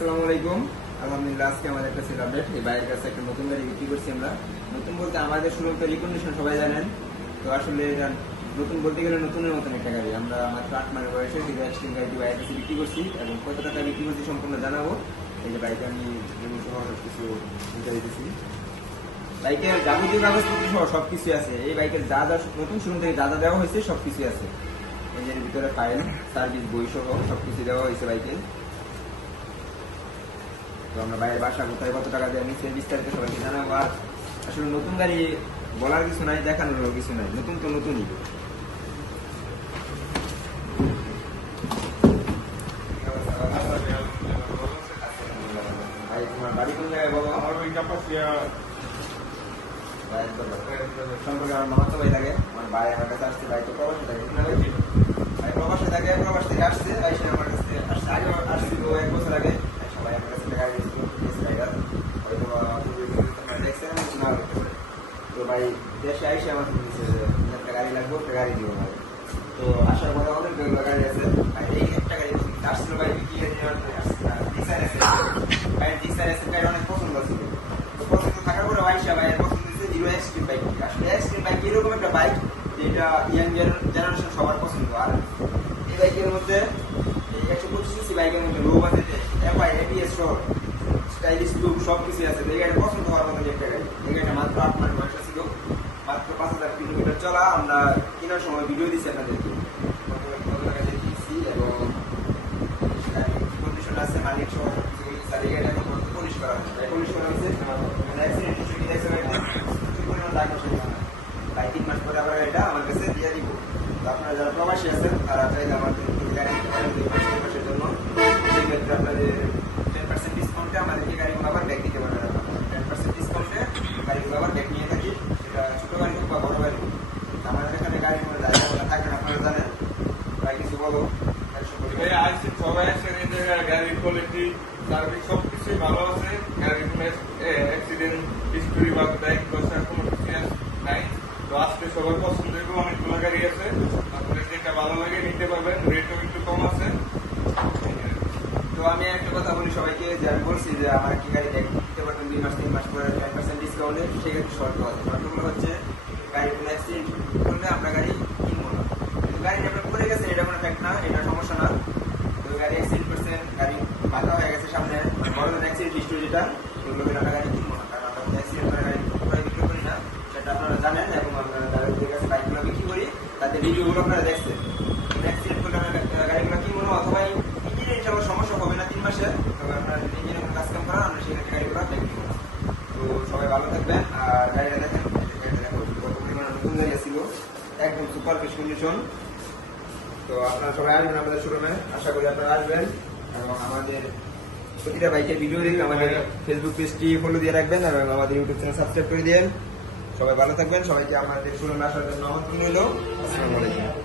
আসসালামু আলাইকুম। আলহামদুলিল্লাহ, আজকে আমাদের একটা ছিল আপডেট এই বাইরের কাছে একটা নতুন গাড়ি বিক্রি করছি আমরা। নতুন বলতে আমাদের শুরু তো সবাই জানেন। তো আসলে নতুন বলতে গেলে নতুনের মতন একটা গাড়ি। আমরা মাত্র আট মাসের বয়সে হিরো এক্সট্রিম গাড়িটি বাইরের কাছে বিক্রি করছি এবং কত টাকা বিক্রি করছি সম্পূর্ণ জানাব। এই যে বাইকে আমি কিছু বুঝে দিতেছি। বাইকের যাবতীয় কাগজপত্র সহ সব কিছু আছে। এই বাইকের যা যা নতুন, শুরু থেকে যা যা দেওয়া হয়েছে সব কিছু আছে। এই যে ভিতরে ফাইল সার্ভিস বই সহ সব কিছু দেওয়া হয়েছে বাইকে তো আমরা বাইরের বাসা কোথায় কত টাকা দেওয়া নিচ্ছে বিস্তারিত সবাইকে জানাব। আর আসলে নতুন গাড়ি বলার কিছু নাই দেখানোর কিছু নাই। নতুন তো নতুনই। বাড়ি কোন জায়গায় বলো? আমার সম্পর্কে মামাতো ভাই লাগে আমার ভাই আমার কাছে আসছে ভাই তো প্রবাসে থাকে। প্রবাসে থাকে প্রবাস থেকে আসছে ভাই সে আমার কাছে আসছে আগে আসছিল এক বছর আগে সবাই আমার কাছে টাকা দিয়েছিল রাইডার হয়তো বা পূর্বে কিন্তু তোমরা দেখছেন না হতে পারে তো ভাই, দেশে আইসে আমার বলছে যে একটা গাড়ি লাগবে, একটা গাড়ি দিব ভাই। তো আসার পরে অনেক বেগুলো গাড়ি আছে। ভাই এই একটা গাড়ি আসছিল ভাই, বিক্রি নেওয়ার ডিসাইন আছে। ভাই ডিসাইন আছে গাড়ি অনেক পছন্দ ছিল। তো পছন্দ থাকার পরে আইসা ভাইয়ের পছন্দ হয়েছে হিরো এক্সট্রিম বাইক আসলে এক্সট্রিম বাইক এরকম একটা বাইক যেটা ইয়াং জেনারেশন সবার পছন্দ। আর এই বাইকের মধ্যে একশো পঁচিশ সিসি বাইকের মধ্যে লো বাজেটে এফআই এপিএস সহ স্টাইলিশ লুক সব কিছু আছে। এই গাড়ি পছন্দ হওয়ার মতো একটা গাড়ি। এই গাড়িটা মাত্র আট মাস বয়স ছিল মাত্র পাঁচ হাজার কিলোমিটার চলা, আমরা কেনার সময় ভিডিও দিচ্ছি আপনাদেরকে। এবং কন্ডিশন আছে মালিক সহ স্যার এই এখন পলিশ করা তাই পলিশ করা হয়েছে এটা আমার কাছে দিয়ে দিব আপনারা যারা প্রবাসী আছেন তারা চাইলে আমাদের গাড়ি জন্য সেক্ষেত্রে আপনাদের টেন পার্সেন্ট ডিসকাউন্টে আমাদেরকে গাড়িগুলো আবার ব্যাগ দিতে পারবেন টেন পার্সেন্ট ডিসকাউন্টে গাড়িগুলো আবার ব্যাগ নিয়ে থাকি সেটা ছোটো গাড়ি হোক বা বড় গাড়ি হোক আমাদের এখানে গাড়ি কোনো জায়গা থাকেন আপনারা জানেন ভাই আইসি সবাই আসেন এই জায়গায় গাড়ির কোয়ালিটি সার্ভিস সব কিছুই ভালো আছে। গাড়ির কোনো অ্যাক্সিডেন্ট হিস্টোরি বা বসা কোনো কিছু নাই। তো আজকে সবার পছন্দ হবে অনেকগুলো গাড়ি আছে। আপনাদের যেটা ভালো লাগে নিতে পারবেন রেটও একটু কম আছে। তো আমি একটা কথা বলি সবাইকে যে আমি বলছি যে আমার কি গাড়ি দিতে পারবেন দুই মাস তিন মাস পরে টেন পার্সেন্ট ডিসকাউন্টে সেক্ষেত্রে শর্ত আছে হচ্ছে গাড়ি কোনো অ্যাক্সিডেন্ট করলে আমরা গাড়ি কিনবো না কিন্তু গাড়ি আপনার পড়ে গেছে এটা কোনো ফ্যাক্ট না এটা সমস্যা না তো গাড়ি অ্যাক্সিডেন্ট করছেন গাড়ি বাধা হয়ে গেছে সামনে বড় ধরনের অ্যাক্সিডেন্ট এগুলো আমরা গাড়ি না, কারণ আমরা করে গাড়ি ক্রয় বিক্রি করি না, সেটা আপনারা জানেন, এবং আমরা যাদের কাছে বাইকগুলো বিক্রি করি, তাদের ভিডিওগুলো আপনারা দেখছেন। না আপনারা তো সবাই ভালো থাকবেন, আর গাড়িটা নতুন গাড়ি ছিল একদম সুপার তো আপনারা সবাই আসবেন আমাদের শোরুমে আশা করি আপনারা আসবেন, এবং আমাদের প্রতিটা বাইকের ভিডিও দিন আমাদের ফেসবুক পেজটি ফলো দিয়ে রাখবেন এবং আমাদের ইউটিউব চ্যানেল সাবস্ক্রাইব করে দিন সবাই ভালো থাকবেন, সবাইকে আমাদের শোরুমে আসার জন্য আমন্ত্রণ রইল। আসসালামু আলাইকুম।